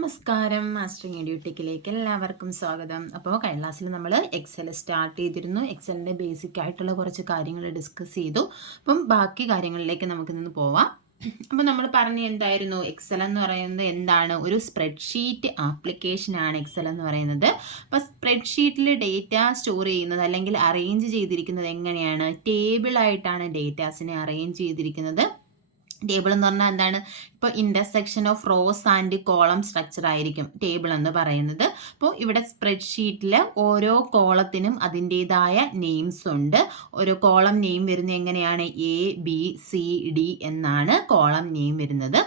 നമസ്കാരം, മാസ്റ്ററിങ് എഡ്യൂടെക്കിലേക്ക് എല്ലാവർക്കും സ്വാഗതം. അപ്പോൾ കഴിഞ്ഞ ക്ലാസ്സിൽ നമ്മൾ എക്സൽ സ്റ്റാർട്ട് ചെയ്തിരുന്നു. എക്സലിൻ്റെ ബേസിക് ആയിട്ടുള്ള കുറച്ച് കാര്യങ്ങൾ ഡിസ്കസ് ചെയ്തു. അപ്പം ബാക്കി കാര്യങ്ങളിലേക്ക് നമുക്ക് നിന്ന് പോവാം. അപ്പോൾ നമ്മൾ പറഞ്ഞ എന്തായിരുന്നു, എക്സൽ എന്ന് പറയുന്നത് എന്താണ്? ഒരു സ്പ്രെഡ്ഷീറ്റ് ആപ്ലിക്കേഷനാണ് എക്സൽ എന്ന് പറയുന്നത്. അപ്പോൾ സ്പ്രെഡ്ഷീറ്റിൽ ഡേറ്റ സ്റ്റോർ ചെയ്യുന്നത് അല്ലെങ്കിൽ അറേഞ്ച് ചെയ്തിരിക്കുന്നത് എങ്ങനെയാണ്? ടേബിളായിട്ടാണ് ഡേറ്റാസിനെ അറേഞ്ച് ചെയ്തിരിക്കുന്നത്. ടേബിൾ എന്ന് പറഞ്ഞാൽ എന്താണ്? ഇപ്പോൾ intersection of rows and column structure ആയിരിക്കും ടേബിൾ എന്ന് പറയുന്നത്. അപ്പോൾ ഇവിടെ സ്പ്രെഡ്ഷീറ്റിൽ ഓരോ കോളത്തിനും അതിൻ്റേതായ നെയിംസ് ഉണ്ട്. ഓരോ കോളം നെയിം വരുന്നത് എങ്ങനെയാണ്? ABCD എന്നാണ് കോളം നെയിം വരുന്നത്.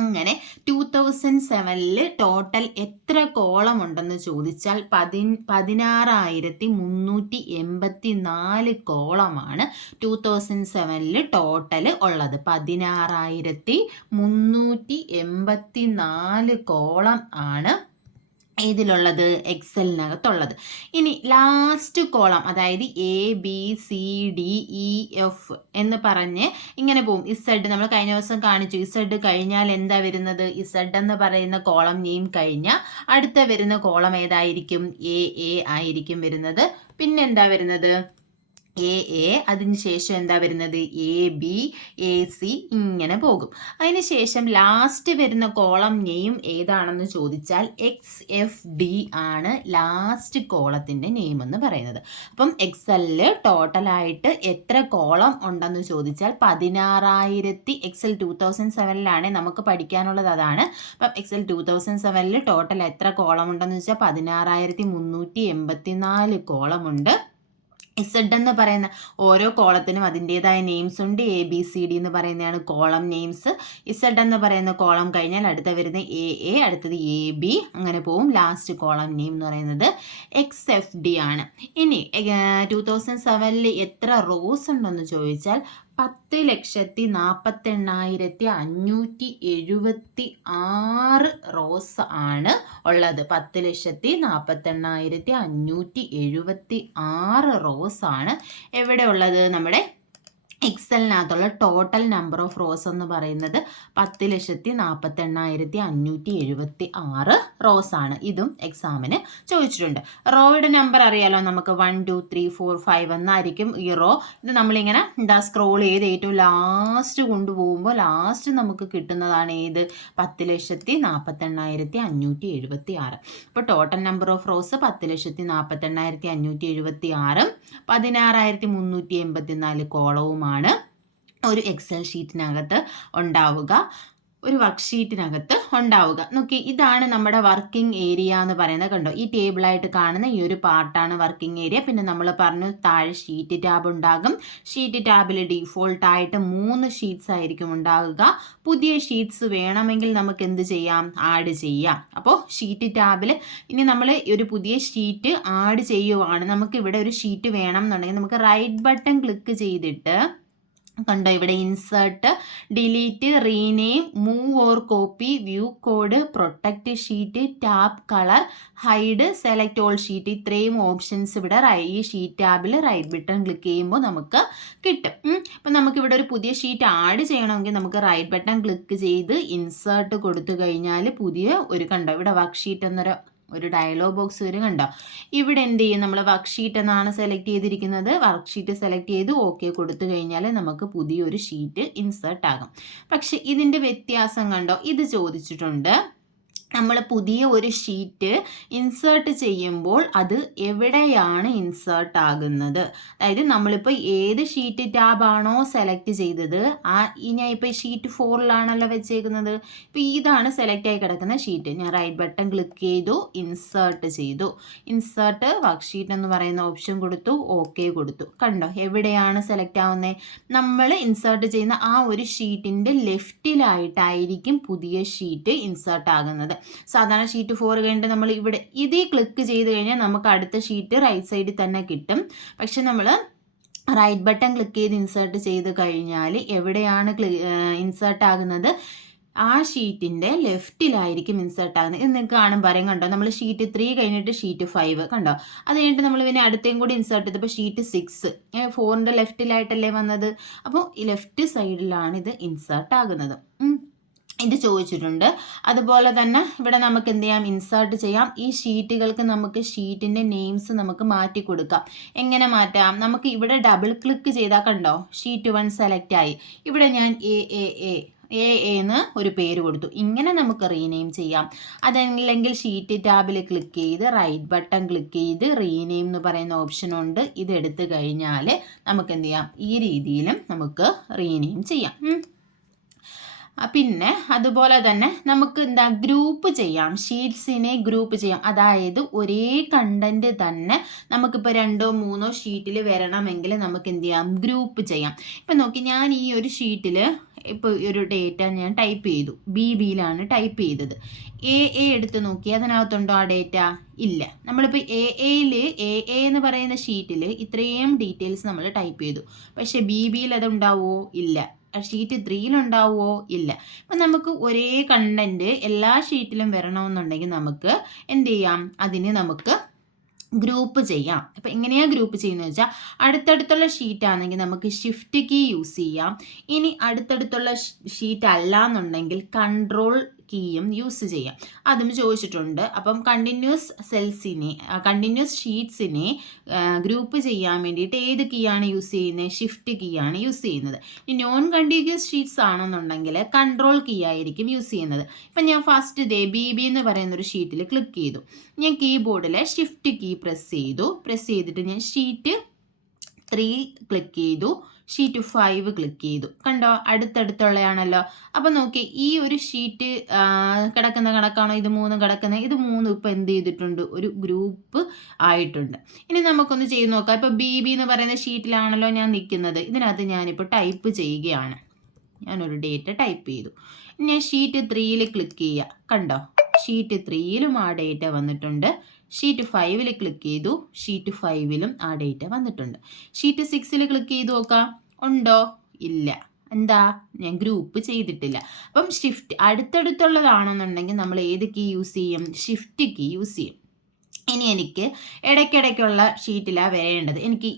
അങ്ങനെ 2007 ടോട്ടൽ എത്ര കോളം ഉണ്ടെന്ന് ചോദിച്ചാൽ 16,384 കോളമാണ് 2007 ടോട്ടൽ ഉള്ളത്. 16,384 കോളം ആണ് ഇതിലുള്ളത്, എക്സലിനകത്തുള്ളത്. ഇനി ലാസ്റ്റ് കോളം, അതായത് ABCDEF എന്ന് പറഞ്ഞ് ഇങ്ങനെ പോകും. ഇസഡ് നമ്മൾ കഴിഞ്ഞ ദിവസം കാണിച്ചു. ഇസഡ് കഴിഞ്ഞാൽ എന്താ വരുന്നത്? ഇസഡ് എന്ന് പറയുന്ന കോളം നെയിം കഴിഞ്ഞാൽ അടുത്ത വരുന്ന കോളം ഏതായിരിക്കും? AA ആയിരിക്കും വരുന്നത്. പിന്നെ എന്താ വരുന്നത്? AA, അതിനുശേഷം എന്താ വരുന്നത്? AB, AC, ഇങ്ങനെ പോകും. അതിനുശേഷം ലാസ്റ്റ് വരുന്ന കോളം നെയിം ഏതാണെന്ന് ചോദിച്ചാൽ XFD ആണ് ലാസ്റ്റ് കോളത്തിൻ്റെ നെയിം എന്ന് പറയുന്നത്. അപ്പം എക്സലിൽ ടോട്ടലായിട്ട് എത്ര കോളം ഉണ്ടെന്ന് ചോദിച്ചാൽ 16,000. എക്സൽ 2007 നമുക്ക് പഠിക്കാനുള്ളത് അതാണ്. അപ്പം എക്സൽ 2007 ടോട്ടൽ എത്ര കോളം ഉണ്ടെന്ന് വെച്ചാൽ 16,384 കോളമുണ്ട്. ഇസഡ് എന്ന് പറയുന്ന ഓരോ കോളത്തിനും അതിൻ്റേതായ നെയിംസ് ഉണ്ട്. ABCD എന്ന് പറയുന്നതാണ് കോളം നെയിംസ്. ഇസഡ് എന്ന് പറയുന്ന കോളം കഴിഞ്ഞാൽ അടുത്ത വരുന്ന AA, അടുത്തത് AB, അങ്ങനെ പോവും. ലാസ്റ്റ് കോളം നെയിം എന്ന് പറയുന്നത് XFD ആണ്. ഇനി 2007 എത്ര റോസ് ഉണ്ടെന്ന് ചോദിച്ചാൽ 10,48,576 റോസ് ആണ് ഉള്ളത്. 10,48,576 റോസ് ആണ് എവിടെ ഉള്ളത്? നമ്മുടെ എക്സലിനകത്തുള്ള ടോട്ടൽ നമ്പർ ഓഫ് റോസ് എന്ന് പറയുന്നത് 10,48,576 റോസ് ആണ്. ഇതും എക്സാമിന് ചോദിച്ചിട്ടുണ്ട്. റോയുടെ നമ്പർ അറിയാലോ നമുക്ക്, 1 2 3 4 5 എന്നായിരിക്കും ഈ റോ. ഇത് നമ്മളിങ്ങനെ സ്ക്രോൾ ചെയ്ത് ഏറ്റവും ലാസ്റ്റ് കൊണ്ടുപോകുമ്പോൾ ലാസ്റ്റ് നമുക്ക് കിട്ടുന്നതാണ് ഏത്? 10,48,576. അപ്പോൾ ടോട്ടൽ നമ്പർ ഓഫ് റോസ് 10,48,576, 16,384 കോളവുമാണ് ഒരു എക്സൽ ഷീറ്റിനകത്ത് ഉണ്ടാവുക, ഒരു വർക്ക് ഷീറ്റിനകത്ത് ഉണ്ടാവുക. നോക്കി, ഇതാണ് നമ്മുടെ വർക്കിംഗ് ഏരിയ എന്ന് പറയുന്നത്. കണ്ടോ, ഈ ടേബിളായിട്ട് കാണുന്ന ഈ ഒരു പാർട്ടാണ് വർക്കിംഗ് ഏരിയ. പിന്നെ നമ്മൾ പറഞ്ഞു താഴെ ഷീറ്റ് ടാബ് ഉണ്ടാകും. ഷീറ്റ് ടാബിൽ ഡീഫോൾട്ടായിട്ട് 3 ഷീറ്റ്സ് ആയിരിക്കും ഉണ്ടാകുക. പുതിയ ഷീറ്റ്സ് വേണമെങ്കിൽ നമുക്ക് എന്ത് ചെയ്യാം? ആഡ് ചെയ്യാം. അപ്പോൾ ഷീറ്റ് ടാബിൽ ഇനി നമ്മൾ ഒരു പുതിയ ഷീറ്റ് ആഡ് ചെയ്യുവാണ്. നമുക്ക് ഇവിടെ ഒരു ഷീറ്റ് വേണം എന്നുണ്ടെങ്കിൽ നമുക്ക് റൈറ്റ് ബട്ടൺ ക്ലിക്ക് ചെയ്തിട്ട് കണ്ടോ, ഇവിടെ insert, delete, rename, move or copy, view code, protect sheet, tab colour, hide, select all sheet, ഇത്രയും ഓപ്ഷൻസ് ഇവിടെ ഈ ഷീറ്റ് ടാബിൽ റൈറ്റ് ബട്ടൺ ക്ലിക്ക് ചെയ്യുമ്പോൾ നമുക്ക് കിട്ടും. അപ്പം നമുക്കിവിടെ ഒരു പുതിയ ഷീറ്റ് ആഡ് ചെയ്യണമെങ്കിൽ നമുക്ക് റൈറ്റ് ബട്ടൺ ക്ലിക്ക് ചെയ്ത് ഇൻസേർട്ട് കൊടുത്തു കഴിഞ്ഞാൽ പുതിയ ഒരു, കണ്ടോ ഇവിടെ വർക്ക് ഷീറ്റ് എന്നൊരു ഡയലോഗ് ബോക്സ് വരും. കണ്ടോ, ഇവിടെ എന്ത് ചെയ്യും? നമ്മൾ വർക്ക് ഷീറ്റ് എന്നാണ് സെലക്ട് ചെയ്തിരിക്കുന്നത്. വർക്ക് ഷീറ്റ് സെലക്ട് ചെയ്ത് ഓക്കെ കൊടുത്തു കഴിഞ്ഞാൽ നമുക്ക് പുതിയൊരു ഷീറ്റ് ഇൻസേർട്ട് ആകും. പക്ഷെ ഇതിൻ്റെ വ്യത്യാസം കണ്ടോ, ഇത് ചോദിച്ചിട്ടുണ്ട്. നമ്മൾ പുതിയ ഒരു ഷീറ്റ് ഇൻസേർട്ട് ചെയ്യുമ്പോൾ അത് എവിടെയാണ് ഇൻസേർട്ട് ആകുന്നത്? അതായത് നമ്മളിപ്പോൾ ഏത് ഷീറ്റ് ടാബാണോ സെലക്ട് ചെയ്തത്, ഞാൻ ഇപ്പോൾ ഷീറ്റ് 4 വെച്ചേക്കുന്നത്. ഇപ്പോൾ ഇതാണ് സെലക്ട് ആയി കിടക്കുന്ന ഷീറ്റ്. ഞാൻ റൈറ്റ് ബട്ടൺ ക്ലിക്ക് ചെയ്തു, ഇൻസേർട്ട് ചെയ്തു. ഇൻസേർട്ട് വർക്ക് ഷീറ്റ് എന്ന് പറയുന്ന ഓപ്ഷൻ കൊടുത്തു, ഓക്കെ കൊടുത്തു. കണ്ടോ, എവിടെയാണ് സെലക്ട് ആവുന്നത്? നമ്മൾ ഇൻസേർട്ട് ചെയ്യുന്ന ആ ഒരു ഷീറ്റിൻ്റെ ലെഫ്റ്റിലായിട്ടായിരിക്കും പുതിയ ഷീറ്റ് ഇൻസേർട്ട് ആകുന്നത്. സാധാരണ ഷീറ്റ് 4 കഴിഞ്ഞിട്ട് നമ്മൾ ഇവിടെ ഇതേ ക്ലിക്ക് ചെയ്ത് കഴിഞ്ഞാൽ നമുക്ക് അടുത്ത ഷീറ്റ് റൈറ്റ് സൈഡിൽ തന്നെ കിട്ടും. പക്ഷെ നമ്മൾ റൈറ്റ് ബട്ടൺ ക്ലിക്ക് ചെയ്ത് ഇൻസേർട്ട് ചെയ്ത് കഴിഞ്ഞാൽ എവിടെയാണ് ഇൻസേർട്ട് ആകുന്നത്? ആ ഷീറ്റിൻ്റെ ലെഫ്റ്റിലായിരിക്കും ഇൻസേർട്ട് ആകുന്നത്. ഇത് നിങ്ങൾക്ക് കാണും പറയും. കണ്ടോ, നമ്മൾ ഷീറ്റ് 3 കഴിഞ്ഞിട്ട് ഷീറ്റ് 5 കണ്ടോ, അത് കഴിഞ്ഞിട്ട് നമ്മൾ പിന്നെ അടുത്തേയും കൂടി ഇൻസേർട്ട് ചെയ്തപ്പോൾ ഷീറ്റ് 6 4ൻ്റെ ലെഫ്റ്റിലായിട്ടല്ലേ വന്നത്. അപ്പോൾ ഈ ലെഫ്റ്റ് സൈഡിലാണ് ഇത് ഇൻസേർട്ട് ആകുന്നത്. ഇത് ചോദിച്ചിട്ടുണ്ട്. അതുപോലെ തന്നെ ഇവിടെ നമുക്ക് എന്ത് ചെയ്യാം, ഇൻസേർട്ട് ചെയ്യാം. ഈ ഷീറ്റുകൾക്ക് നമുക്ക് ഷീറ്റിൻ്റെ നെയിംസ് നമുക്ക് മാറ്റി കൊടുക്കാം. എങ്ങനെ മാറ്റാം? നമുക്ക് ഇവിടെ ഡബിൾ ക്ലിക്ക് ചെയ്താൽ കണ്ടോ ഷീറ്റ് 1 സെലക്ട് ആയി. ഇവിടെ ഞാൻ എ എന്ന് ഒരു പേര് കൊടുത്തു. ഇങ്ങനെ നമുക്ക് റീനെയിം ചെയ്യാം. അതല്ലെങ്കിൽ ഷീറ്റ് ടാബിൽ ക്ലിക്ക് ചെയ്ത് റൈറ്റ് ബട്ടൺ ക്ലിക്ക് ചെയ്ത് റീനെയിം എന്ന് പറയുന്ന ഓപ്ഷൻ ഉണ്ട്. ഇതെടുത്ത് കഴിഞ്ഞാൽ നമുക്ക് എന്ത് ചെയ്യാം, ഈ രീതിയിലും നമുക്ക് റീനെയിം ചെയ്യാം. പിന്നെ അതുപോലെ തന്നെ നമുക്ക് എന്താ ഗ്രൂപ്പ് ചെയ്യാം, ഷീറ്റ്സിനെ ഗ്രൂപ്പ് ചെയ്യാം. അതായത് ഒരേ കണ്ടന്റ് തന്നെ നമുക്കിപ്പോൾ 2 or 3 ഷീറ്റിൽ വരണമെങ്കിൽ നമുക്ക് എന്ത് ചെയ്യാം, ഗ്രൂപ്പ് ചെയ്യാം. ഇപ്പം നോക്കി, ഞാൻ ഈ ഒരു ഷീറ്റിൽ ഇപ്പോൾ ഒരു ഡേറ്റ ഞാൻ ടൈപ്പ് ചെയ്തു, BBയിലാണ് ടൈപ്പ് ചെയ്തത്. എ എടുത്ത് നോക്കി, അതിനകത്തുണ്ടോ ആ ഡേറ്റ? ഇല്ല. നമ്മളിപ്പോൾ എയിൽ എന്ന് പറയുന്ന ഷീറ്റിൽ ഇത്രയും ഡീറ്റെയിൽസ് നമ്മൾ ടൈപ്പ് ചെയ്തു. പക്ഷേ BBയിൽ അതുണ്ടാവുമോ? ഇല്ല. ഷീറ്റ് 3 ഇല്ല. അപ്പം നമുക്ക് ഒരേ കണ്ടന്റ് എല്ലാ ഷീറ്റിലും വരണമെന്നുണ്ടെങ്കിൽ നമുക്ക് എന്ത് ചെയ്യാം, അതിന് നമുക്ക് ഗ്രൂപ്പ് ചെയ്യാം. അപ്പം എങ്ങനെയാണ് ഗ്രൂപ്പ് ചെയ്യുന്നത് വെച്ചാൽ, അടുത്തടുത്തുള്ള ഷീറ്റ് ആണെങ്കിൽ നമുക്ക് ഷിഫ്റ്റ് കീ യൂസ് ചെയ്യാം. ഇനി അടുത്തടുത്തുള്ള ഷീറ്റ് അല്ല എന്നുണ്ടെങ്കിൽ കൺട്രോൾ കീയും യൂസ് ചെയ്യാം. അതും ചോദിച്ചിട്ടുണ്ട്. അപ്പം കണ്ടിന്യൂസ് ഷീറ്റ്സിനെ ഗ്രൂപ്പ് ചെയ്യാൻ വേണ്ടിയിട്ട് ഏത് കീ ആണ് യൂസ് ചെയ്യുന്നത്? ഷിഫ്റ്റ് കീ ആണ് യൂസ് ചെയ്യുന്നത്. ഈ നോൺ കണ്ടിന്യൂസ് ഷീറ്റ്സ് ആണെന്നുണ്ടെങ്കിൽ കൺട്രോൾ കീ ആയിരിക്കും യൂസ് ചെയ്യുന്നത്. ഇപ്പം ഞാൻ ഫസ്റ്റ് BB എന്ന് പറയുന്നൊരു ഷീറ്റിൽ ക്ലിക്ക് ചെയ്തു. ഞാൻ കീബോർഡിൽ ഷിഫ്റ്റ് കീ പ്രസ് ചെയ്തിട്ട് ഞാൻ ഷീറ്റ് 3 ക്ലിക്ക് ചെയ്തു, ഷീറ്റ് 5 ക്ലിക്ക് ചെയ്തു. കണ്ടോ, അടുത്തടുത്തുള്ളതാണല്ലോ. അപ്പം നോക്കി, ഈ ഒരു ഷീറ്റ് കിടക്കുന്ന കണക്കാണോ ഇത് 3 കിടക്കുന്നത്? ഇത് 3 ഇപ്പം എന്ത് ചെയ്തിട്ടുണ്ട്, ഒരു ഗ്രൂപ്പ് ആയിട്ടുണ്ട്. ഇനി നമുക്കൊന്ന് ചെയ്ത് നോക്കാം. ഇപ്പോൾ BB എന്ന് പറയുന്ന ഷീറ്റിലാണല്ലോ ഞാൻ നിൽക്കുന്നത്. ഇതിനകത്ത് ഞാനിപ്പോൾ ടൈപ്പ് ചെയ്യുകയാണ്. ഞാനൊരു ഡേറ്റ ടൈപ്പ് ചെയ്തു. ഞാൻ ഷീറ്റ് 3 ക്ലിക്ക് ചെയ്യുക. കണ്ടോ, ഷീറ്റ് 3 ആ ഡേറ്റ വന്നിട്ടുണ്ട്. ഷീറ്റ് 5 ക്ലിക്ക് ചെയ്തു, ഷീറ്റ് 5 ആ ഡേറ്റ വന്നിട്ടുണ്ട്. ഷീറ്റ് 6 ക്ലിക്ക് ചെയ്ത് നോക്കാം, ഉണ്ടോ? ഇല്ല. എന്താ, ഞാൻ ഗ്രൂപ്പ് ചെയ്തിട്ടില്ല. അപ്പം അടുത്തടുത്തുള്ളതാണെന്നുണ്ടെങ്കിൽ നമ്മൾ ഏത് കീ യൂസ് ചെയ്യും? ഷിഫ്റ്റ് കീ യൂസ് ചെയ്യും. ഇനി എനിക്ക് ഇടയ്ക്കിടയ്ക്കുള്ള ഷീറ്റിലാണ് വരേണ്ടത്. എനിക്ക്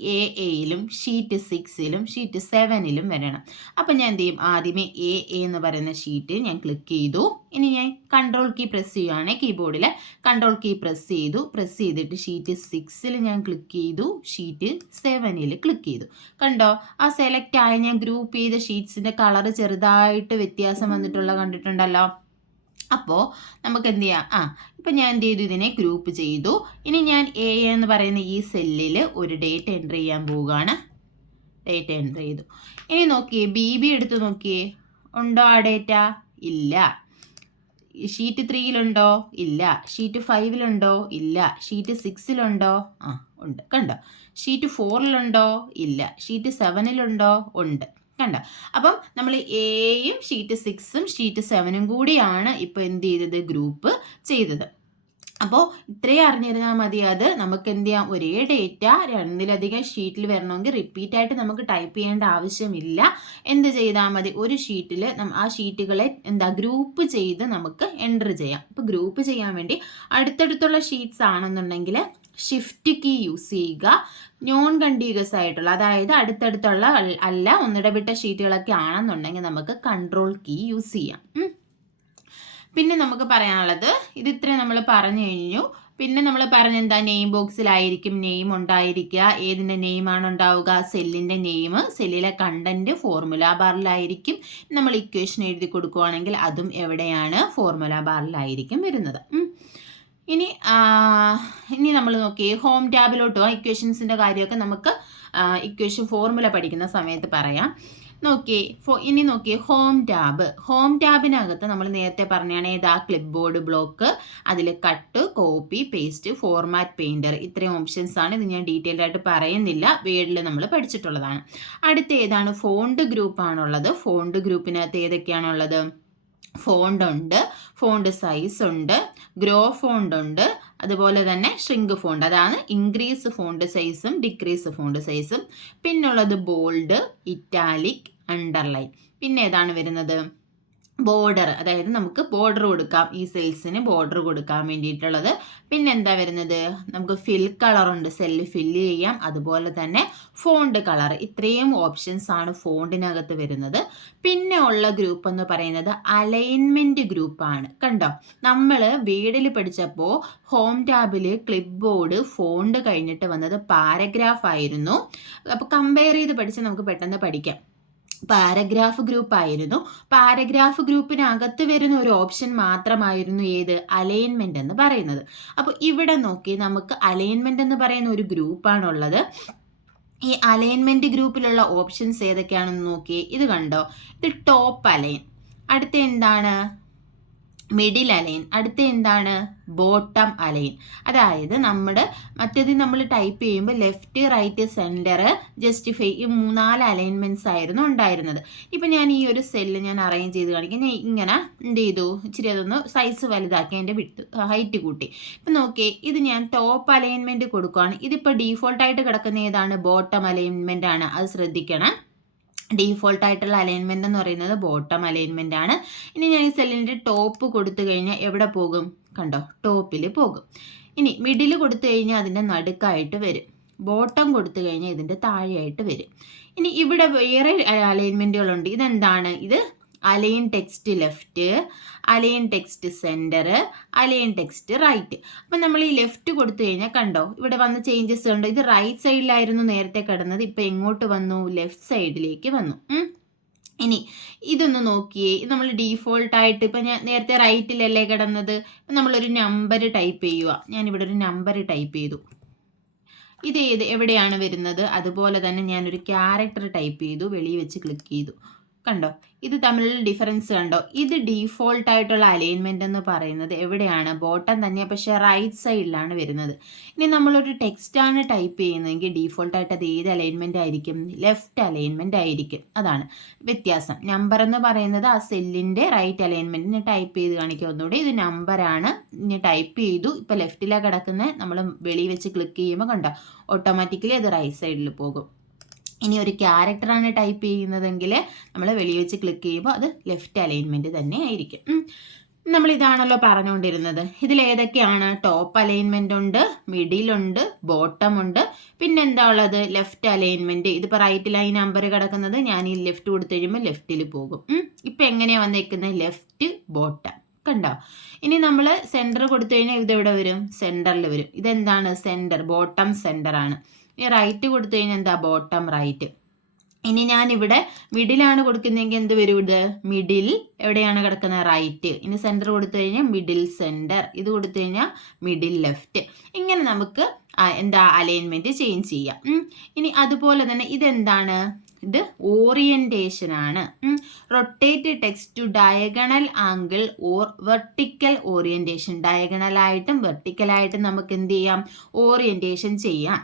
എയിലും ഷീറ്റ് 6 ഷീറ്റ് 7 വരണം. അപ്പം ഞാൻ എന്ത് ചെയ്യും, ആദ്യമേ എന്ന് പറയുന്ന ഷീറ്റ് ഞാൻ ക്ലിക്ക് ചെയ്തു. ഇനി ഞാൻ കൺട്രോൾ കീ പ്രസ് ചെയ്യുകയാണെങ്കിൽ കീബോർഡിൽ കൺട്രോൾ കീ പ്രസ് ചെയ്തിട്ട് ഷീറ്റ് 6 ഞാൻ ക്ലിക്ക് ചെയ്തു, ഷീറ്റ് 7 ക്ലിക്ക് ചെയ്തു. കണ്ടോ, ആ സെലക്ട് ആയ ഞാൻ ഗ്രൂപ്പ് ചെയ്ത ഷീറ്റ്സിൻ്റെ കളർ ചെറുതായിട്ട് വ്യത്യാസം വന്നിട്ടുള്ള കണ്ടിട്ടുണ്ടല്ലോ. അപ്പോൾ നമുക്ക് എന്ത് ചെയ്യാം, ഇപ്പം ഞാൻ എന്ത് ചെയ്തു, ഇതിനെ ഗ്രൂപ്പ് ചെയ്തു. ഇനി ഞാൻ എന്ന് പറയുന്ന ഈ സെല്ലിൽ ഒരു ഡേറ്റ് എൻ്റർ ചെയ്യാൻ പോവുകയാണ്. ഡേറ്റ് എൻ്റർ ചെയ്തു. ഇനി നോക്കിയേ, BB എടുത്ത് നോക്കിയേ, ഉണ്ടോ ആ ഡേറ്റ? ഇല്ല. ഷീറ്റ് 3 ഇല്ല. ഷീറ്റ് 5 ഇല്ല. ഷീറ്റ് 6 ഉണ്ട്. കണ്ടോ, ഷീറ്റ് 4 ഇല്ല. ഷീറ്റ് 7 ഉണ്ട്. കണ്ടോ, അപ്പം നമ്മൾ എയും ഷീറ്റ് 6 ഷീറ്റ് 7 കൂടിയാണ് ഇപ്പോൾ എന്ത് ചെയ്തത്, ഗ്രൂപ്പ് ചെയ്തത്. അപ്പോൾ ഇത്രയും അറിഞ്ഞിരുന്നാൽ മതി. അത് നമുക്ക് എന്ത് ചെയ്യാം, ഒരേ ഡേറ്റ 2ലധികം ഷീറ്റിൽ വരണമെങ്കിൽ റിപ്പീറ്റ് ആയിട്ട് നമുക്ക് ടൈപ്പ് ചെയ്യേണ്ട ആവശ്യമില്ല. എന്ത് ചെയ്താൽ മതി, ഒരു ഷീറ്റിൽ ആ ഷീറ്റുകളെ ഗ്രൂപ്പ് ചെയ്ത് നമുക്ക് എൻ്റർ ചെയ്യാം. ഇപ്പോൾ ഗ്രൂപ്പ് ചെയ്യാൻ വേണ്ടി അടുത്തടുത്തുള്ള ഷീറ്റ്സ് ആണെന്നുണ്ടെങ്കിൽ ഷിഫ്റ്റ് കീ യൂസ് ചെയ്യുക. നോൺ കണ്ടിന്യൂസ് ആയിട്ടുള്ള, അതായത് അടുത്തടുത്തുള്ള അല്ല ഒന്നിടവിട്ട ഷീറ്റുകളൊക്കെ ആണെന്നുണ്ടെങ്കിൽ നമുക്ക് കൺട്രോൾ കീ യൂസ് ചെയ്യാം. പിന്നെ നമുക്ക് പറയാനുള്ളത് ഇത് ഇത്രയും നമ്മൾ പറഞ്ഞു കഴിഞ്ഞു. പിന്നെ നമ്മൾ പറഞ്ഞെന്താ, നെയിം ബോക്സിലായിരിക്കും നെയിം ഉണ്ടായിരിക്കുക. ഏതിൻ്റെ നെയിമാണ് ഉണ്ടാവുക? സെല്ലിൻ്റെ നെയിം. സെല്ലിലെ കണ്ടന്റ് ഫോർമുല ബാറിലായിരിക്കും. നമ്മൾ ഇക്വേഷൻ എഴുതി കൊടുക്കുകയാണെങ്കിൽ അതും എവിടെയാണ്? ഫോർമുല ബാറിലായിരിക്കും വരുന്നത്. ഇനി നമ്മൾ നോക്കിയേ, ഹോം ടാബിലോട്ട് പോകാം. ഇക്വേഷൻസിൻ്റെ കാര്യമൊക്കെ നമുക്ക് ഇക്വേഷൻ ഫോർമുല പഠിക്കുന്ന സമയത്ത് പറയാം. ഇനി നോക്കിയേ, ഹോം ടാബിനകത്ത് നമ്മൾ നേരത്തെ പറഞ്ഞാണ് ഏതാ, ക്ലിപ്പ് ബോർഡ് ബ്ലോക്ക്, അതിൽ cut, copy, paste, format, painter, ഇത്രയും ഓപ്ഷൻസ് ആണ്. ഇത് ഞാൻ ഡീറ്റെയിൽഡ് ആയിട്ട് പറയുന്നില്ല, വേർഡിൽ നമ്മൾ പഠിച്ചിട്ടുള്ളതാണ്. അടുത്ത ഏതാണ്? ഫോണ്ട് ഗ്രൂപ്പാണുള്ളത്. ഫോണ്ട് ഗ്രൂപ്പിനകത്ത് ഏതൊക്കെയാണുള്ളത്? ഫോണ്ട് ഉണ്ട്, ഫോണ്ട് സൈസ് ഉണ്ട്, ഗ്രോ ഫോണ്ട് ഉണ്ട്, അതുപോലെ തന്നെ ഷ്രിങ്ക് ഫോണ്ട്, അതാണ് ഇൻക്രീസ് ഫോണ്ട് സൈസും ഡിക്രീസ് ഫോണ്ട് സൈസും. പിന്നുള്ളത് ബോൾഡ്, ഇറ്റാലിക്, അണ്ടർലൈൻ. പിന്നെ ഏതാണ് വരുന്നത്? ബോർഡർ, അതായത് നമുക്ക് ബോർഡർ കൊടുക്കാം, ഈ സെൽസിന് ബോർഡർ കൊടുക്കാൻ വേണ്ടിയിട്ടുള്ളത്. പിന്നെ എന്താ വരുന്നത്, നമുക്ക് ഫിൽ കളർ ഉണ്ട്, സെല്ല് ഫില്ല് ചെയ്യാം, അതുപോലെ തന്നെ ഫോണ്ട് കളർ. ഇത്രയും ഓപ്ഷൻസ് ആണ് ഫോണ്ടിനകത്ത് വരുന്നത്. പിന്നെ ഉള്ള ഗ്രൂപ്പ് എന്ന് പറയുന്നത് അലൈൻമെന്റ് ഗ്രൂപ്പാണ്. കണ്ടോ, നമ്മൾ വീഡിൽ പഠിച്ചപ്പോൾ ഹോം ടാബിൽ ക്ലിപ്പ് ബോർഡ് ഫോണ്ട് കഴിഞ്ഞിട്ട് വന്നത് പാരഗ്രാഫ് ആയിരുന്നു. അപ്പോൾ കമ്പയർ ചെയ്ത് പഠിച്ച് നമുക്ക് പെട്ടെന്ന് പഠിക്കാം. പാരഗ്രാഫ് ഗ്രൂപ്പ് ആയിരുന്നു. പാരഗ്രാഫ് ഗ്രൂപ്പിനകത്ത് വരുന്ന ഒരു ഓപ്ഷൻ മാത്രമായിരുന്നു ഏത്, അലൈൻമെന്റ് എന്ന് പറയുന്നത്. അപ്പോൾ ഇവിടെ നോക്കി, നമുക്ക് അലൈൻമെന്റ് എന്ന് പറയുന്ന ഒരു ഗ്രൂപ്പാണുള്ളത്. ഈ അലൈൻമെന്റ് ഗ്രൂപ്പിലുള്ള ഓപ്ഷൻസ് ഏതൊക്കെയാണെന്ന് നോക്കി. ഇത് കണ്ടോ, ഇത് ടോപ്പ് അലൈൻ, അടുത്ത എന്താണ് മിഡിൽ അലൈൻ, അടുത്ത എന്താണ് ബോട്ടം അലൈൻ. അതായത് മറ്റേത് നമ്മൾ ടൈപ്പ് ചെയ്യുമ്പോൾ ലെഫ്റ്റ് റൈറ്റ് സെൻറ്റർ ജസ്റ്റിഫൈ, ഈ 3-4 അലൈൻമെൻറ്റ്സ് ആയിരുന്നു ഉണ്ടായിരുന്നത്. ഇപ്പം ഞാൻ ഈ ഒരു സെല്ല് ഞാൻ അറേഞ്ച് ചെയ്ത് കാണിക്കാം. ഞാൻ ഇങ്ങനെ എന്ത് ചെയ്തു, ഇച്ചിരി അതൊന്ന് സൈസ് വലുതാക്കി, അതിൻ്റെ ഹൈറ്റ് കൂട്ടി. ഇപ്പം നോക്കിയേ, ഇത് ഞാൻ ടോപ്പ് അലൈൻമെൻറ്റ് കൊടുക്കുകയാണ്. ഇതിപ്പോൾ ഡീഫോൾട്ടായിട്ട് കിടക്കുന്ന ഏതാണ്, ബോട്ടം അലൈൻമെൻ്റ് ആണ്, അത് ശ്രദ്ധിക്കണം. ഡീഫോൾട്ട് ആയിട്ടുള്ള അലൈൻമെന്റ് എന്ന് പറയുന്നത് ബോട്ടം അലൈൻമെന്റ് ആണ്. ഇനി ഞാൻ ഈ സെല്ലിൻ്റെ ടോപ്പ് കൊടുത്തു കഴിഞ്ഞാൽ എവിടെ പോകും, കണ്ടോ, ടോപ്പിൽ പോകും. ഇനി മിഡിൽ കൊടുത്തു കഴിഞ്ഞാൽ അതിൻ്റെ നടുക്കായിട്ട് വരും. ബോട്ടം കൊടുത്തു കഴിഞ്ഞാൽ ഇതിൻ്റെ താഴെയായിട്ട് വരും. ഇനി ഇവിടെ വേറെ അലൈൻമെൻറ്റുകളുണ്ട്. ഇതെന്താണ്, ഇത് align text left, align text centre, align text right. അപ്പം നമ്മൾ ഈ ലെഫ്റ്റ് കൊടുത്തു കഴിഞ്ഞാൽ കണ്ടോ, ഇവിടെ വന്ന ചേഞ്ചസ് ഉണ്ട്. ഇത് റൈറ്റ് സൈഡിലായിരുന്നു നേരത്തെ കിടന്നത്, ഇപ്പം എങ്ങോട്ട് വന്നു, ലെഫ്റ്റ് സൈഡിലേക്ക് വന്നു. ഇനി ഇതൊന്ന് നോക്കിയേ, നമ്മൾ ഡീഫോൾട്ടായിട്ട് ഇപ്പം ഞാൻ നേരത്തെ റൈറ്റിലല്ലേ കിടന്നത്, ഇപ്പം നമ്മളൊരു നമ്പർ ടൈപ്പ് ചെയ്യുക. ഞാനിവിടെ ഒരു നമ്പർ ടൈപ്പ് ചെയ്തു. ഇത് എവിടെയാണ് വരുന്നത്, അതുപോലെ തന്നെ ഞാനൊരു ക്യാരക്ടർ ടൈപ്പ് ചെയ്തു, വെളിയിൽ വെച്ച് ക്ലിക്ക് ചെയ്തു. കണ്ടോ, ഇത് തമ്മിലുള്ള ഡിഫറൻസ് കണ്ടോ. ഇത് ഡീഫോൾട്ട് ആയിട്ടുള്ള അലൈൻമെന്റ് എന്ന് പറയുന്നത് എവിടെയാണ്, ബോട്ടം തന്നെയാണ്, പക്ഷേ റൈറ്റ് സൈഡിലാണ് വരുന്നത്. ഇനി നമ്മളൊരു ടെക്സ്റ്റ് ആണ് ടൈപ്പ് ചെയ്യുന്നതെങ്കിൽ ഡീഫോൾട്ടായിട്ട് അത് ഏത് അലൈൻമെന്റ് ആയിരിക്കും, ലെഫ്റ്റ് അലൈൻമെന്റ് ആയിരിക്കും. അതാണ് വ്യത്യാസം. നമ്പർ എന്ന് പറയുന്നത് ആ സെല്ലിൻ്റെ റൈറ്റ് അലൈൻമെന്റിന് ടൈപ്പ് ചെയ്ത് കാണിക്കുക. ഒന്നുകൂടി ഇത് നമ്പറാണ്, ഇനി ടൈപ്പ് ചെയ്തു, ഇപ്പോൾ ലെഫ്റ്റിലാണ് കിടക്കുന്നത്. നമ്മൾ വെളിയിൽ വെച്ച് ക്ലിക്ക് ചെയ്യുമ്പോൾ കണ്ടോ, ഓട്ടോമാറ്റിക്കലി അത് റൈറ്റ് സൈഡിൽ പോകും. ഇനി ഒരു ക്യാരക്ടറാണ് ടൈപ്പ് ചെയ്യുന്നതെങ്കിൽ നമ്മൾ വെളിയിൽ വെച്ച് ക്ലിക്ക് ചെയ്യുമ്പോൾ അത് ലെഫ്റ്റ് അലൈൻമെൻറ്റ് തന്നെ ആയിരിക്കും. നമ്മൾ ഇതാണല്ലോ പറഞ്ഞുകൊണ്ടിരുന്നത്. ഇതിലേതൊക്കെയാണ്, ടോപ്പ് അലൈൻമെൻ്റ് ഉണ്ട്, മിഡിലുണ്ട്, ബോട്ടം ഉണ്ട്, പിന്നെന്താ ഉള്ളത്, ലെഫ്റ്റ് അലൈൻമെൻറ്റ്. ഇതിപ്പോൾ റൈറ്റിലായി നമ്പർ കിടക്കുന്നത്, ഞാൻ ഈ ലെഫ്റ്റ് കൊടുത്തു കഴിയുമ്പോൾ ലെഫ്റ്റിൽ പോകും. ഇപ്പം എങ്ങനെയാണ് വന്നേക്കുന്നത്, ലെഫ്റ്റ് ബോട്ടം, കണ്ടോ. ഇനി നമ്മൾ സെൻറ്റർ കൊടുത്തു കഴിഞ്ഞാൽ ഇതെവിടെ വരും, സെൻറ്ററിൽ വരും. ഇതെന്താണ്, സെൻറ്റർ, ബോട്ടം സെൻറ്റർ ആണ്. ഈ റൈറ്റ് കൊടുത്തു കഴിഞ്ഞാൽ എന്താ, ബോട്ടം റൈറ്റ്. ഇനി ഞാനിവിടെ മിഡിലാണ് കൊടുക്കുന്നതെങ്കിൽ എന്ത് വരും, ഇത് മിഡിൽ എവിടെയാണ് കിടക്കുന്നത്, റൈറ്റ്. ഇനി സെൻറ്റർ കൊടുത്തു കഴിഞ്ഞാൽ മിഡിൽ സെൻറ്റർ, ഇത് കൊടുത്തു കഴിഞ്ഞാൽ മിഡിൽ ലെഫ്റ്റ്. ഇങ്ങനെ നമുക്ക് എന്താ അലൈൻമെൻറ്റ് ചേഞ്ച് ചെയ്യാം. ഇനി അതുപോലെ തന്നെ ഇതെന്താണ്, ഇത് ഓറിയന്റേഷൻ ആണ്. Rotate text to diagonal angle or vertical orientation. ഡയഗണലായിട്ടും വെർട്ടിക്കലായിട്ടും നമുക്ക് എന്ത് ചെയ്യാം, ഓറിയന്റേഷൻ ചെയ്യാം.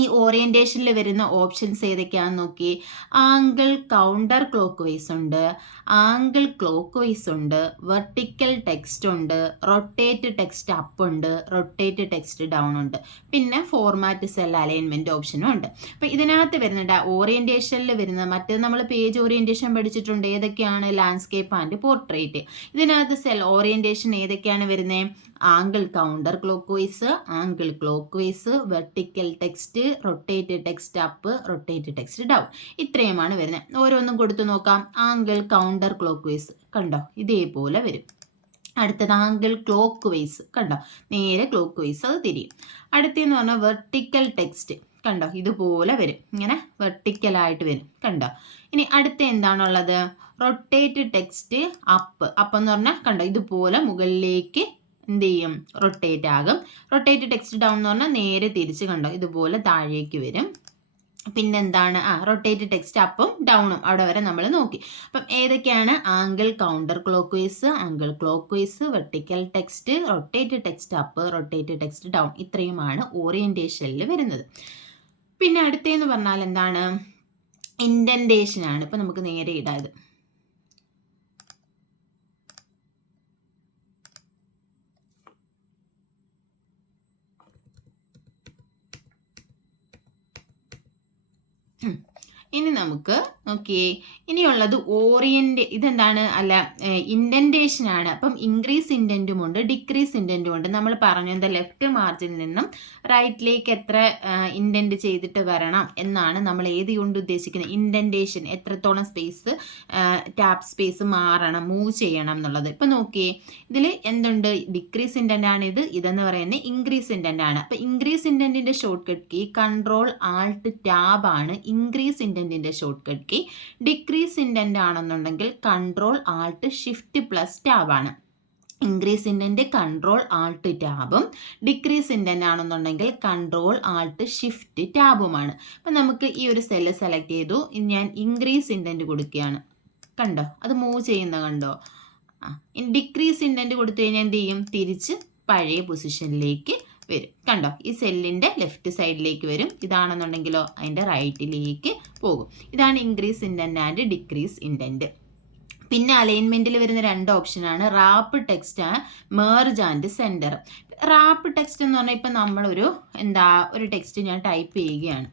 ഈ ഓറിയന്റേഷനിൽ വരുന്ന ഓപ്ഷൻസ് ഏതൊക്കെയാണെന്ന് നോക്കി. ആംഗിൾ കൗണ്ടർ ക്ലോക്ക് വൈസ് ഉണ്ട്, ആംഗിൾ ക്ലോക്ക് വൈസ് ഉണ്ട്, വെർട്ടിക്കൽ ടെക്സ്റ്റ് ഉണ്ട്, റൊട്ടേറ്റ് ടെക്സ്റ്റ് അപ്പ് ഉണ്ട്, റൊട്ടേറ്റ് ടെക്സ്റ്റ് ഡൗൺ ഉണ്ട്, പിന്നെ ഫോർമാറ്റ് സെൽ അലൈൻമെന്റ് ഓപ്ഷനും ഉണ്ട്. അപ്പം ഇതിനകത്ത് വരുന്നുണ്ട് ഓറിയന്റേഷനിൽ വരുന്നത്, മറ്റേത് നമ്മൾ പേജ് ഓറിയന്റേഷൻ പഠിച്ചിട്ടുണ്ട്. ഏതൊക്കെയാണ്, ലാൻഡ്സ്കേപ്പ് ആൻഡ് പോർട്രേറ്റ്. ഇതിനകത്ത് സെൽ ഓറിയന്റേഷൻ ഏതൊക്കെയാണ് വരുന്നത്, angle counter clock vice, angle clock vice, vertical text, rotate text up, rotate text down. ഇത്രയുമാണ് വരുന്നത്. ഓരോന്നും കൊടുത്തു നോക്കാം. ആംഗിൾ കൗണ്ടർ ക്ലോക്ക് വൈസ് കണ്ടോ, ഇതേപോലെ വരും. അടുത്തത് ആംഗിൾ ക്ലോക്ക് വൈസ്, കണ്ടോ, നേരെ ക്ലോക്ക് വൈസ് അത് തിരിയും. അടുത്തെന്ന് പറഞ്ഞാൽ വെർട്ടിക്കൽ ടെക്സ്റ്റ്, കണ്ടോ, ഇതുപോലെ വരും, ഇങ്ങനെ വെർട്ടിക്കലായിട്ട് വരും, കണ്ടോ. ഇനി അടുത്ത എന്താണുള്ളത്, റൊട്ടേറ്റ് ടെക്സ്റ്റ് അപ്പ്. എന്ന് പറഞ്ഞാൽ കണ്ടോ, ഇതുപോലെ മുകളിലേക്ക് എന്ത് ചെയ്യും, റൊട്ടേറ്റ് ആകും. റൊട്ടേറ്റ് ടെക്സ്റ്റ് ഡൗൺ എന്ന് പറഞ്ഞാൽ നേരെ തിരിച്ച്, കണ്ടോ, ഇതുപോലെ താഴേക്ക് വരും. പിന്നെന്താണ്, റൊട്ടേറ്റ് ടെക്സ്റ്റ് അപ്പും ഡൗണും അവിടെ വരെ നമ്മൾ നോക്കി. അപ്പം ഏതൊക്കെയാണ്, angle counter clock vice, angle clock vice, vertical text, rotate text up, rotate text down. ഇത്രയുമാണ് ഓറിയന്റേഷനിൽ വരുന്നത്. പിന്നെ അടുത്തതെന്ന് പറഞ്ഞാൽ എന്താണ്, ഇൻഡന്റേഷൻ ആണ്. ഇപ്പം നമുക്ക് നേരെ ഇടാം. ഇത് ഇനി നമുക്ക് നോക്കിയേ, ഇനിയുള്ളത് ഇതെന്താണ്, അല്ല ഇൻഡന്റേഷൻ ആണ്. അപ്പം ഇൻക്രീസ് ഇൻഡന്റും ഉണ്ട്, ഡിക്രീസ് ഇൻഡന്റും ഉണ്ട്. നമ്മൾ പറഞ്ഞു എന്താ, ലെഫ്റ്റ് മാർജിനിൽ നിന്നും റൈറ്റിലേക്ക് എത്ര ഇൻഡന്റ് ചെയ്തിട്ട് വരണം എന്നാണ് നമ്മൾ ഏത് കൊണ്ട് ഉദ്ദേശിക്കുന്നത്, ഇൻഡന്റേഷൻ, എത്രത്തോളം സ്പേസ് ടാപ്പ് സ്പേസ് മാറണം, മൂവ് ചെയ്യണം എന്നുള്ളത്. ഇപ്പം നോക്കിയേ, ഇതിൽ എന്തുണ്ട്, ഡിക്രീസ് ഇൻഡന്റ് ആണ് ഇതെന്ന് പറയുന്നത് ഇൻക്രീസ് ഇൻഡന്റ് ആണ്. അപ്പം ഇൻക്രീസ് ഇൻഡന്റിന്റെ shortcut key control alt tab ആണ്. ഇൻക്രീസ് ഇൻഡന്റിന്റെ shortcut key. Decrease indent ആണെന്നുണ്ടെങ്കിൽ control alt shift plus tab ആണ്. ഇൻക്രീസ് ഇൻഡന്റ് കൺട്രോൾ ആൾട്ട് ടാബും, ഡിക്രീസ് ഇൻഡന്റ് ആണെന്നുണ്ടെങ്കിൽ കൺട്രോൾ ആൾട്ട് ഷിഫ്റ്റ് ടാബുമാണ്. അപ്പം നമുക്ക് ഈ ഒരു സെല്ല് സെലക്ട് ചെയ്തു. ഞാൻ ഇൻക്രീസ് ഇൻഡന്റ് കൊടുക്കുകയാണ്. കണ്ടോ, അത് മൂവ് ചെയ്യുന്ന കണ്ടോ. ഡിക്രീസ് ഇൻഡന്റ് കൊടുത്തു കഴിഞ്ഞാൽ എന്ത് ചെയ്യും, തിരിച്ച് പഴയ പൊസിഷനിലേക്ക് വരും. കണ്ടോ, ഈ സെല്ലിൻ്റെ ലെഫ്റ്റ് സൈഡിലേക്ക് വരും. ഇതാണെന്നുണ്ടെങ്കിലോ അതിൻ്റെ റൈറ്റിലേക്ക് പോകും. ഇതാണ് increase indent and decrease indent. പിന്നെ അലൈൻമെൻറ്റിൽ വരുന്ന 2 ഓപ്ഷനാണ് rap text, merge and centre. Rap text എന്ന് പറഞ്ഞാൽ ഇപ്പം നമ്മളൊരു ഒരു ടെക്സ്റ്റ് ഞാൻ ടൈപ്പ് ചെയ്യുകയാണ്.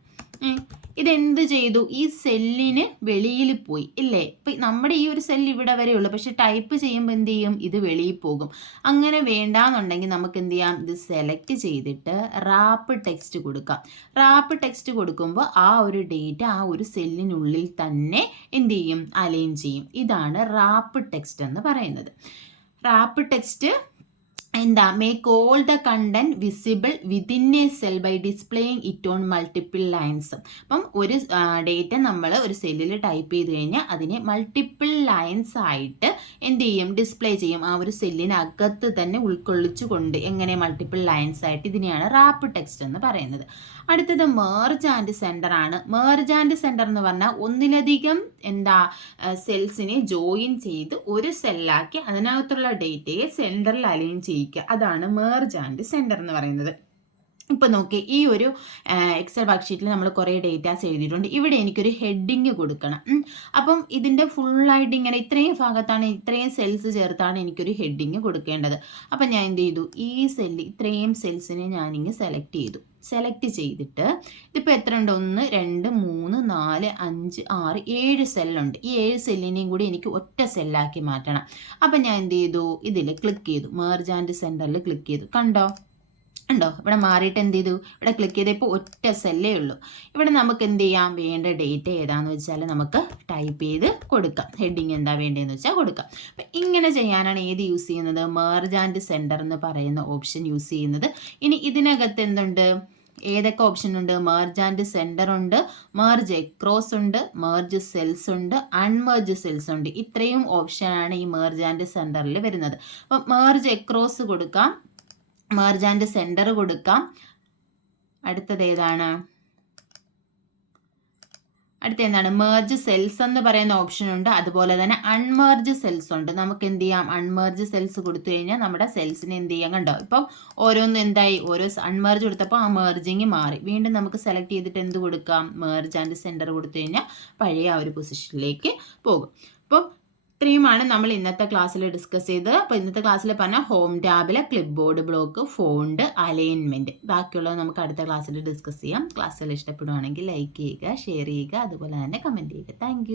ഇതെന്ത് ചെയ്തു, ഈ സെല്ലിന് വെളിയിൽ പോയി ഇല്ലേ. ഇപ്പം നമ്മുടെ ഈ ഒരു സെല്ല് ഇവിടെ വരെ ഉള്ളൂ, പക്ഷെ ടൈപ്പ് ചെയ്യുമ്പോൾ എന്ത് ചെയ്യും, ഇത് വെളിയിൽ പോകും. അങ്ങനെ വേണ്ടാന്നുണ്ടെങ്കിൽ നമുക്ക് എന്ത് ചെയ്യാം, ഇത് സെലക്ട് ചെയ്തിട്ട് റാപ്പ് ടെക്സ്റ്റ് കൊടുക്കാം. റാപ്പ് ടെക്സ്റ്റ് കൊടുക്കുമ്പോൾ ആ ഒരു ഡേറ്റ ആ ഒരു സെല്ലിനുള്ളിൽ തന്നെ എന്ത് ചെയ്യും, അലൈൻ ചെയ്യും. ഇതാണ് റാപ്പ് ടെക്സ്റ്റ് എന്ന് പറയുന്നത്. Rap text make all the content visible within a cell by displaying it on multiple lines. അപ്പം ഒരു ഡേറ്റ നമ്മൾ ഒരു സെല്ലിൽ ടൈപ്പ് ചെയ്ത് കഴിഞ്ഞാൽ അതിനെ മൾട്ടിപ്പിൾ ലൈൻസ് ആയിട്ട് എന്ത് ചെയ്യും, ഡിസ്പ്ലേ ചെയ്യും. ആ ഒരു സെല്ലിനകത്ത് തന്നെ ഉൾക്കൊള്ളിച്ചുകൊണ്ട് എങ്ങനെ മൾട്ടിപ്പിൾ ലൈൻസ് ആയിട്ട്, ഇതിനെയാണ് റാപ്പ് ടെക്സ്റ്റ് എന്ന് പറയുന്നത്. അടുത്തത് മെർജ് ആൻഡ് സെൻറ്റർ ആണ്. മെർജ് ആൻഡ് സെൻറ്റർ എന്ന് പറഞ്ഞാൽ ഒന്നിലധികം സെൽസിനെ ജോയിൻ ചെയ്ത് ഒരു സെല്ലാക്കി അതിനകത്തുള്ള ഡേറ്റയെ സെൻറ്ററിൽ അലൈൻ ചെയ്യിക്കുക. അതാണ് മെർജ് ആൻഡ് സെൻറ്റർ എന്ന് പറയുന്നത്. ഇപ്പോൾ നോക്കി, ഈ ഒരു എക്സൽ വർക്ക്ഷീറ്റിൽ നമ്മൾ കുറേ ഡേറ്റാസ് എഴുതിയിട്ടുണ്ട്. ഇവിടെ എനിക്കൊരു ഹെഡിങ് കൊടുക്കണം. അപ്പം ഇതിൻ്റെ ഫുള്ളായിട്ട് ഇങ്ങനെ ഇത്രയും ഭാഗത്താണ്, ഇത്രയും സെൽസ് ചേർത്താണ് എനിക്കൊരു ഹെഡിങ് കൊടുക്കേണ്ടത്. അപ്പം ഞാൻ എന്ത് ചെയ്തു, ഈ ഇത്രയും സെൽസിനെ ഞാനിങ്ങനെ സെലക്ട് ചെയ്തിട്ട് ഇതിപ്പോൾ എത്ര ഉണ്ട്, 1 2 3 4 5 6 7 സെല്ലുണ്ട്. ഈ 7 സെല്ലിനെയും കൂടി എനിക്ക് ഒറ്റ സെല്ലാക്കി മാറ്റണം. അപ്പം ഞാൻ എന്ത് ചെയ്തു, ഇതിൽ ക്ലിക്ക് ചെയ്തു, മെർജ് ആൻഡ് സെൻറ്ററിൽ ക്ലിക്ക് ചെയ്തു. കണ്ടോ, ഇവിടെ മാറിയിട്ട് എന്ത് ചെയ്തു, ഇവിടെ ക്ലിക്ക് ചെയ്തപ്പോൾ ഒറ്റ സെല്ലേ ഉള്ളൂ. ഇവിടെ നമുക്ക് എന്ത് ചെയ്യാം, വേണ്ട ഡേറ്റ ഏതാണെന്ന് വെച്ചാൽ നമുക്ക് ടൈപ്പ് ചെയ്ത് കൊടുക്കാം. ഹെഡിങ് എന്താ വേണ്ടതെന്ന് വെച്ചാൽ കൊടുക്കാം. അപ്പം ഇങ്ങനെ ചെയ്യാനാണ് ഏത് യൂസ് ചെയ്യുന്നത്, മെർജ് ആൻഡ് സെൻറ്റർ എന്ന് പറയുന്ന ഓപ്ഷൻ യൂസ് ചെയ്യുന്നത്. ഇനി ഇതിനകത്ത് എന്തുണ്ട്, ഏതൊക്കെ ഓപ്ഷൻ ഉണ്ട്, മെർജ് ആൻഡ് സെൻറ്റർ ഉണ്ട്, മെർജ് എക്രോസ് ഉണ്ട്, മെർജ് സെൽസ് ഉണ്ട്, അൺമെർജ് സെൽസ് ഉണ്ട്. ഇത്രയും ഓപ്ഷനാണ് ഈ മെർജ് ആൻഡ് സെൻറ്ററിൽ വരുന്നത്. അപ്പം മെർജ് എക്രോസ് കൊടുക്കാം, മെർജ് ആൻഡ് സെൻറ്റർ കൊടുക്കാം. അടുത്തത് ഏതാണ്, മെർജ് സെൽസ് എന്ന് പറയുന്ന ഓപ്ഷൻ ഉണ്ട്. അതുപോലെ തന്നെ അൺമെർജ് സെൽസ് ഉണ്ട്. നമുക്ക് എന്ത് ചെയ്യാം, അൺമെർജ് സെൽസ് കൊടുത്തു കഴിഞ്ഞാൽ നമ്മുടെ സെൽസിനെ എന്ത് ചെയ്യാം, കണ്ടോ ഇപ്പം ഓരോന്നും എന്തായി, ഓരോ അൺമെർജ് കൊടുത്തപ്പോൾ ആ മെർജിങ് മാറി. വീണ്ടും നമുക്ക് സെലക്ട് ചെയ്തിട്ട് എന്ത് കൊടുക്കാം, മെർജ് ആൻഡ് സെൻറ്റർ കൊടുത്തു കഴിഞ്ഞാൽ പഴയ ആ ഒരു പൊസിഷനിലേക്ക് പോകും. അപ്പം ഇത്രയുമാണ് നമ്മൾ ഇന്നത്തെ ക്ലാസ്സിൽ ഡിസ്കസ് ചെയ്തത്. അപ്പോൾ ഇന്നത്തെ ക്ലാസ്സിൽ പറഞ്ഞ ഹോം ടാബിലെ clipboard block, font, alignment, ബാക്കിയുള്ളത് നമുക്ക് അടുത്ത ക്ലാസ്സിൽ ഡിസ്കസ് ചെയ്യാം. ക്ലാസ്സിൽ ഇഷ്ടപ്പെടുവാണെങ്കിൽ ലൈക്ക് ചെയ്യുക, ഷെയർ ചെയ്യുക, അതുപോലെ തന്നെ കമൻറ്റ് ചെയ്യുക. താങ്ക്